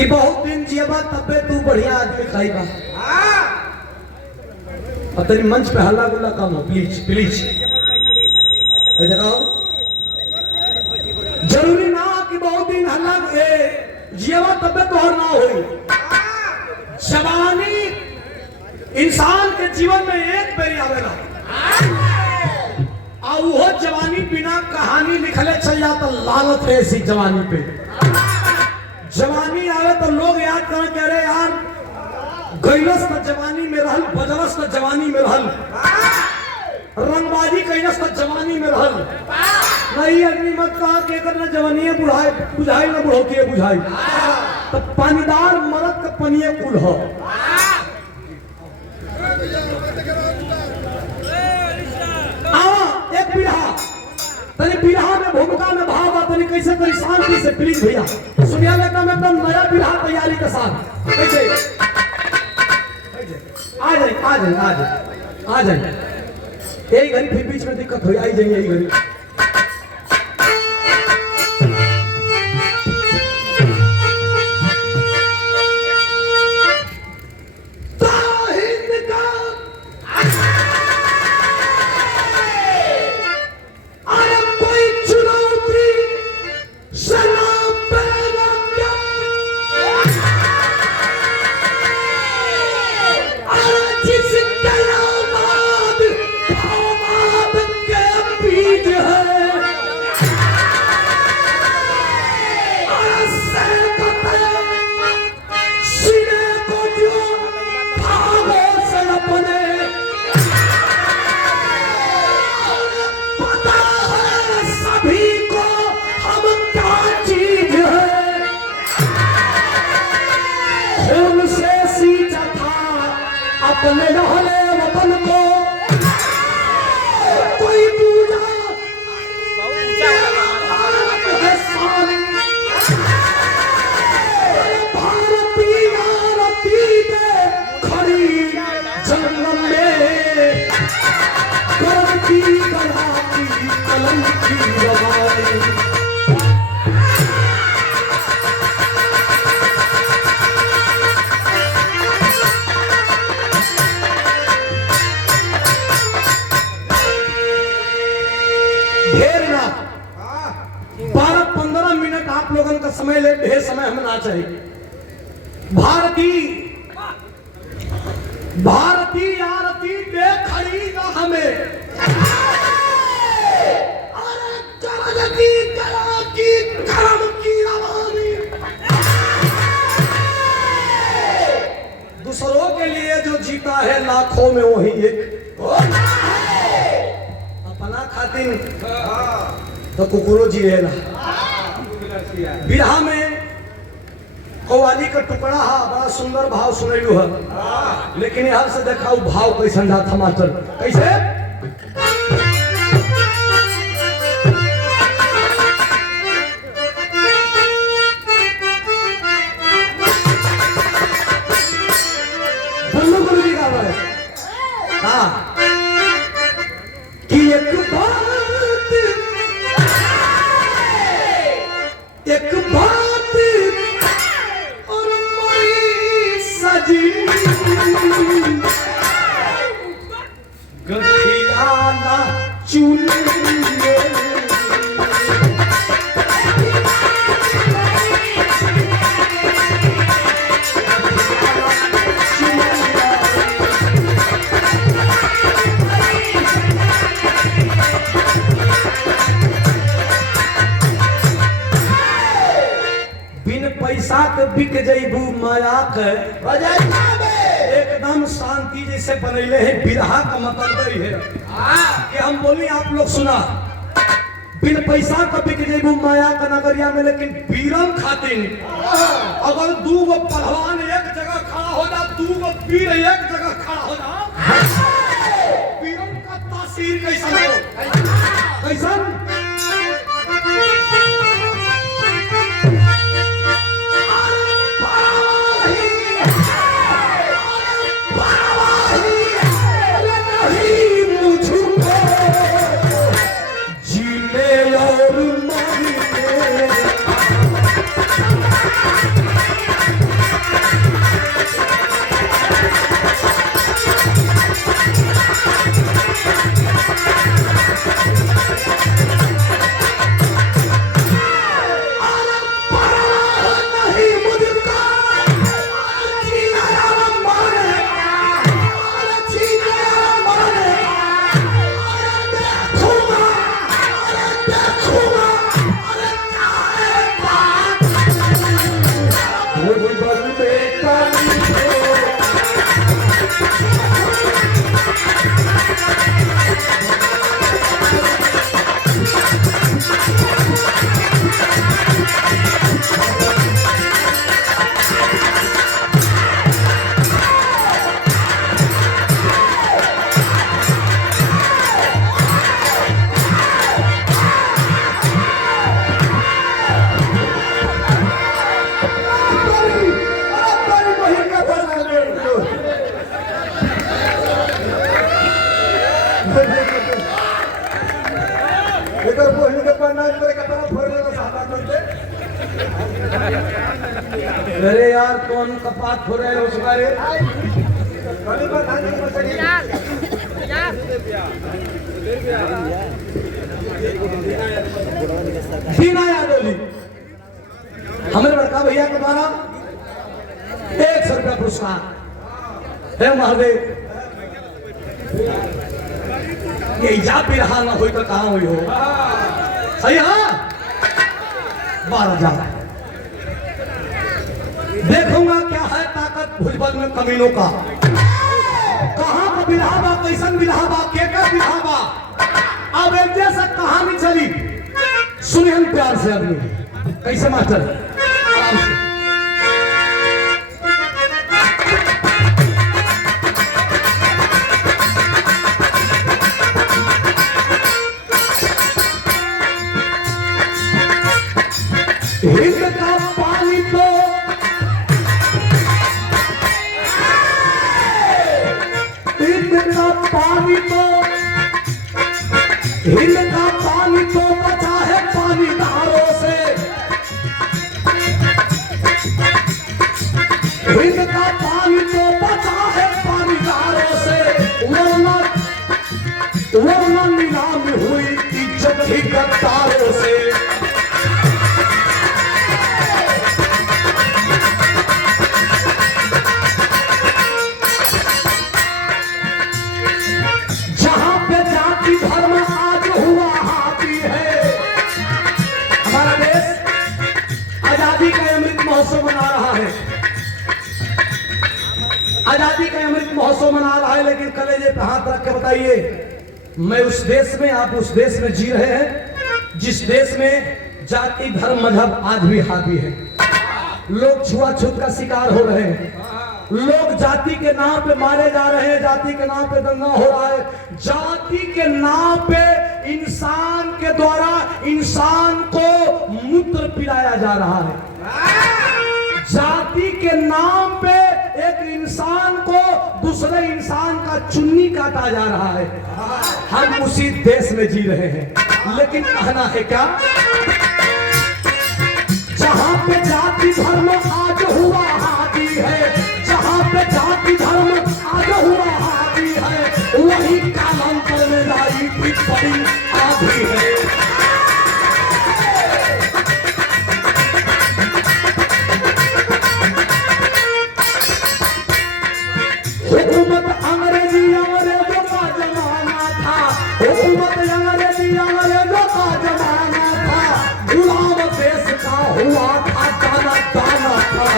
कि बहुत दिन जियबा तबे तू बढ़िया आदमी खाईबा। अब तेरी मंच पे हल्ला गुल्ला कम हो, प्लीज प्लीज। देखो जरूरी ना कि बहुत दिन हल्ला जियबा तबे तोहर ना होई। जवानी इंसान के जीवन में एक बेरी आवेला और वो जवानी बिना कहानी लिखले चल जाता। लालत है ऐसी जवानी पे। जवानी आवे तो लोग याद कर कह रहे यार गैलस तो जवानी में रहल, बजरस तो जवानी में रहल, रंगबाजी कैलस तो जवानी में रहल। नहीं अग्नि मत कहा के करना जवानी बुढ़ाई बुझाई ना बुढ़ौती बुझाई। तो पानीदार मरद का पनिये कुल हो। एक बिरहा तनी बिरहा में भूमिका में भाव आ तनी कैसे करी शांति से प्लीज भैया सुनिया लेकर मैं एकदम नया बिरहा तैयारी के साथ कैसे आ जाए आ जाए आ जाए आ जाए। यही घड़ी फिर बीच में दिक्कत हुई आई जाइए यही घड़ी। अपने रहले वतन को कोई पूजा भारती आरती पे खड़ी जंगल में करती गलाती कलम की रवाई। आप लोगों का समय ले ढेर समय हमें ना चाहिए। भारती आरती पे खड़ी ना हमें करम की रवानी। दूसरों के लिए जो जीता है लाखों में वही एक अपना खातिर तो कुकुरो जिए ना। बिरहा में कव्वाली का टुकड़ा हा बड़ा सुंदर भाव सुनैलू है लेकिन यहाँ से देखा भाव कैसे था मास्टर कैसे गुरु जी का है हाँ कि एक बात और मरी सजी गठियाना चुनिए पैसा के बिक जैबू माया के एकदम शांति जैसे बनैले है। बिरहा का मतलब है कि हम बोली आप लोग सुना बिन पैसा का बिक जैबू माया का नगरिया में लेकिन बीरम खातिर अगर दू गो पहलवान एक जगह खड़ा हो जा दू गो वीर एक जगह खड़ा हो जा बीरम का तासीर कैसा हो कैसा एकर बहिन के पन्ना में कपड़ा फोड़ने का साहब करते। अरे यार कौन कपाट फोड़ रहे हो उसका रे? कभी बता नहीं बचेगी। दीना यादव जी हमारे बड़का भैया के द्वारा 100 रुपया पुरस्कार है महादेव। ये या भी रहा ना हुई तो कहाँ हुई हो? सही हाँ 12,000 देखूंगा क्या है ताकत भुजबल में कमीनों का। कहाँ का बिल्हावा, कैसन बिल्हावा, केकर बिल्हावा। अब एक जैसा कहानी चली सुनिए हम प्यार से आदमी कैसे मास्टर हिंद का पानी तो हिंद का पानी तो हिंद का पानी तो बचा है पानीदारों से। हिंद का पानी तो बचा है पानीदारों से, वरना नीलाम हुई इज्जत ही गद्दारों से। जहां पे जाति धर्म आज हुआ हावी है। हमारा देश आजादी का अमृत महोत्सव मना रहा है। आजादी का अमृत महोत्सव मना रहा है, लेकिन कलेजे पे हाथ रख के बताइए, मैं उस देश में, आप उस देश में जी रहे हैं जिस देश में जाति धर्म मजहब आज भी हावी है। लोग छुआछूत का शिकार हो रहे हैं, लोग जाति के नाम पे मारे जा रहे हैं, जाति के नाम पे दंगा हो रहा है, जाति के नाम पे इंसान के द्वारा इंसान को मूत्र पिलाया जा रहा है। जाति के नाम पे एक इंसान को दूसरे इंसान का चुन्नी काटा जा रहा है। हम उसी देश में जी रहे हैं, लेकिन कहना है क्या, जहां पे जाति धर्म आज हुआ हावी है, जहां पे जाति धर्म आज हुआ हावी है, वही कालांतर में लाई भी बड़ी आधी है। हुकूमत अंग्रेजों का जमाना था, हुकूमत अंग्रेजों का जमाना था, गुलाम देश का हुआ था दाना दाना था।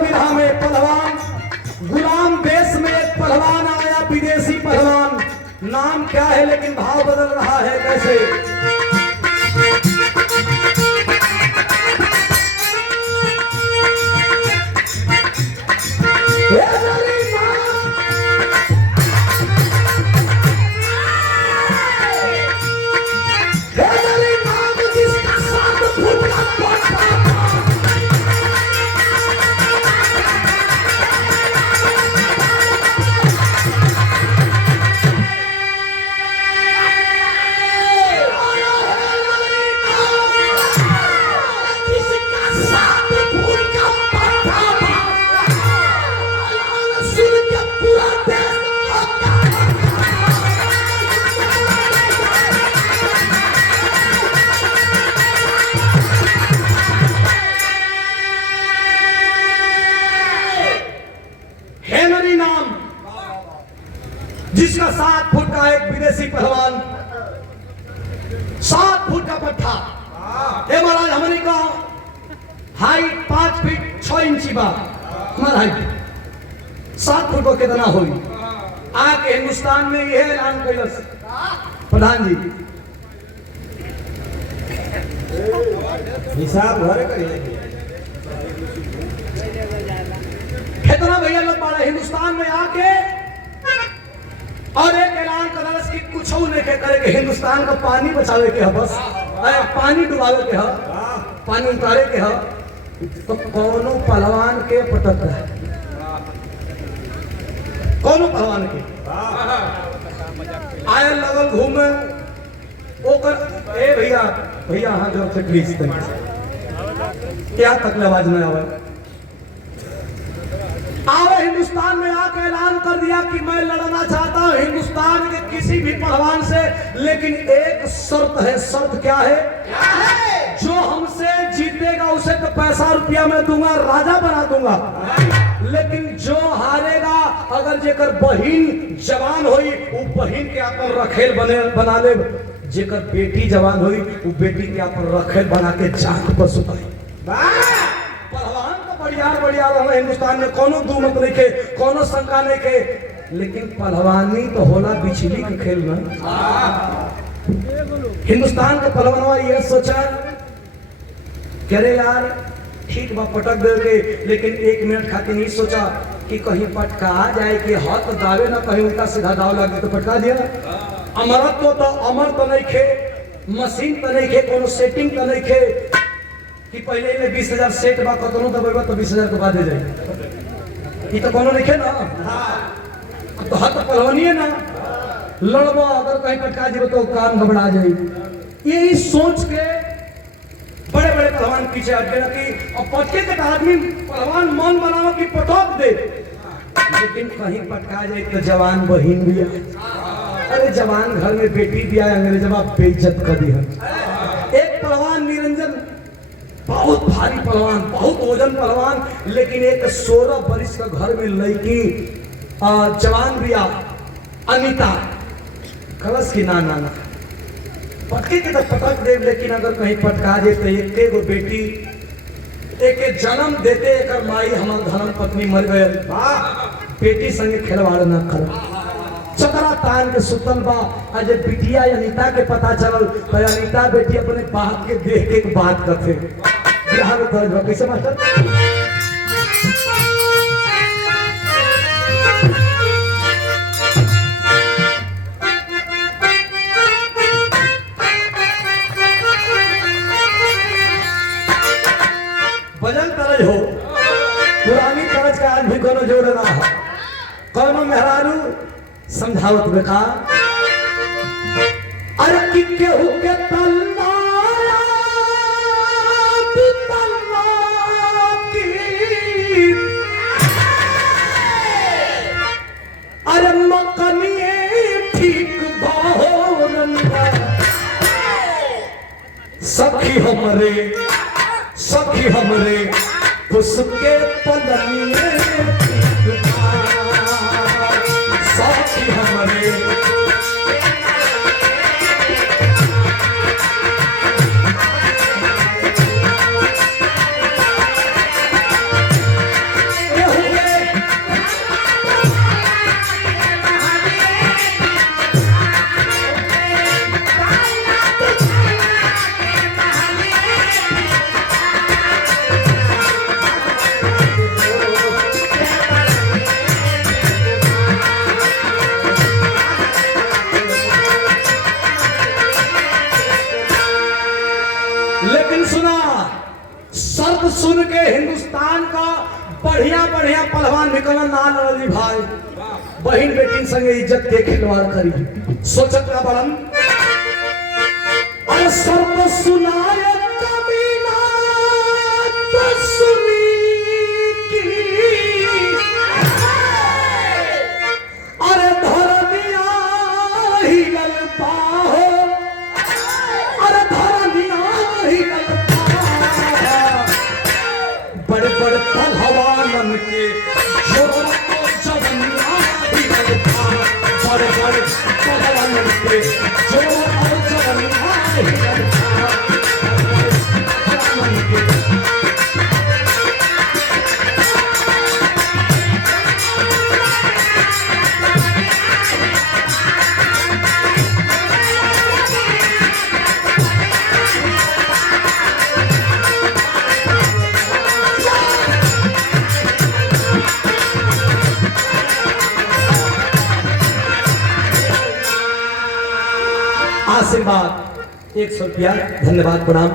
बिरहा में पहलवान, गुलाम देश में एक पहलवान आया, विदेशी पहलवान, नाम क्या है लेकिन भाव बदल रहा है कैसे। जिसका 7 फुट का एक विदेशी पहलवान, 7 फुट का पट्टा, ये महाराज हमारी का हाइट 5 फीट 6 इंची बा, हमारा हाइट 7 फुट को कितना हुई। आके हिंदुस्तान में यह ऐलान कैलस प्रधान जी, हिसाब भरे करिए कितना भैया लोग बड़ा हिंदुस्तान में आके और एक ऐलान करस कि कुछ नहीं के करे के हिंदुस्तान का पानी बचावे के है, बस पानी डुबावे के है। पानी उतारे के ह तो कौनो पहलवान के पटक है, कौनो पहलवान के आए लगल घूमे ओकर ए भैया भैया हाँ जब से प्लीज क्या तक आवाज में आवे हिंदुस्तान में आके ऐलान कर दिया कि मैं लड़ना चाहता हूं हिंदुस्तान के किसी भी पहलवान से, लेकिन एक शर्त है। शर्त क्या है? जो हमसे जीतेगा उसे तो पैसा रुपया मैं दूंगा, राजा बना दूंगा, लेकिन जो हारेगा अगर जेकर बहिन जवान होई वो बहिन के अपन रखेल बना ले, जेकर बेटी जवान हुई वो बेटी के अपन रखेल बना के जान पर सुताई। पहलवान तो बढ़िया रहा हिंदुस्तान में, कोनो दू मत नहीं के, कोनो शंका नहीं के, लेकिन पहलवानी तो होला बिछली के खेल में। हिंदुस्तान के पहलवानवा ये सोचा कह रहे यार ठीक बा पटक दे के, लेकिन एक मिनट खातिर नहीं सोचा कि कहीं पटका जाए कि हाथ दावे ना कहीं उल्टा सीधा दाव लगे तो पटका दिया। अमरत्व तो अमर तो नहीं खे, मशीन तो नहीं खे, कोनो सेटिंग तो नहीं खे कि पहले में 20,000 सेट बा कतनो दबेबा तो 20,000 के बाद दे जाए, ये तो कोनो नहीं खे ना। तो हाथ तो पहलवानी है ना, लड़बो अगर कहीं पटका जीवो तो काम घबरा जाए। यही सोच के बड़े बड़े पहलवान पीछे हट गए कि और पटके के आदमी पहलवान मन बनाओ कि पटक दे, लेकिन कहीं पटका जाए तो जवान बहिन भी आए। अरे जवान घर में बेटी भी आए, अंग्रेजवा बेइज्जत कर दी है। एक पहलवान निरंजन बहुत भारी पहलवान, बहुत वजन पहलवान, लेकिन एक 16 बरिस का घर में लड़की जवान भी आ अनीता कलश की ना ना पटके के तो पटक दे, लेकिन अगर कहीं पटका दे तो एक गो बेटी एक जन्म देते एक माई हमार धर्म पत्नी मर गए, बेटी संगे खिलवाड़ न कर चतरा तान के सुतल बा। आज बिटिया अनीता के पता चलल तो अनीता बेटी अपने बाप के देख के बात करते बिहार में दर्ज हो कैसे मास्टर। भजन तरज हो, पुरानी तरज का आज भी कोनो जोड़ ना है, कोनो मेहरारू समझावत बेका अरे कि केहू के तल्ला की अरे मकनिए ठीक बाहोरंगा सखी हमरे उसके पलनिए सखी हमरे सुन के हिंदुस्तान का बढ़िया पहलवान निकलना ना लड़ी भाई, बहन बेटी संगे इज्जत के खिलवाड़ करी सोचत का बड़न अरे सर्व सुनाए कमीना तो सुनी की अरे धरनिया ही ललपा हो अरे धरनिया ही बड़े पहलवानन के जोर को जवनिया ही ललपा, बड़े पहलवानन के जोर को जवनिया ही ललपा, पहलवानन के आशीर्वाद 100 रुपया धन्यवाद प्रणाम।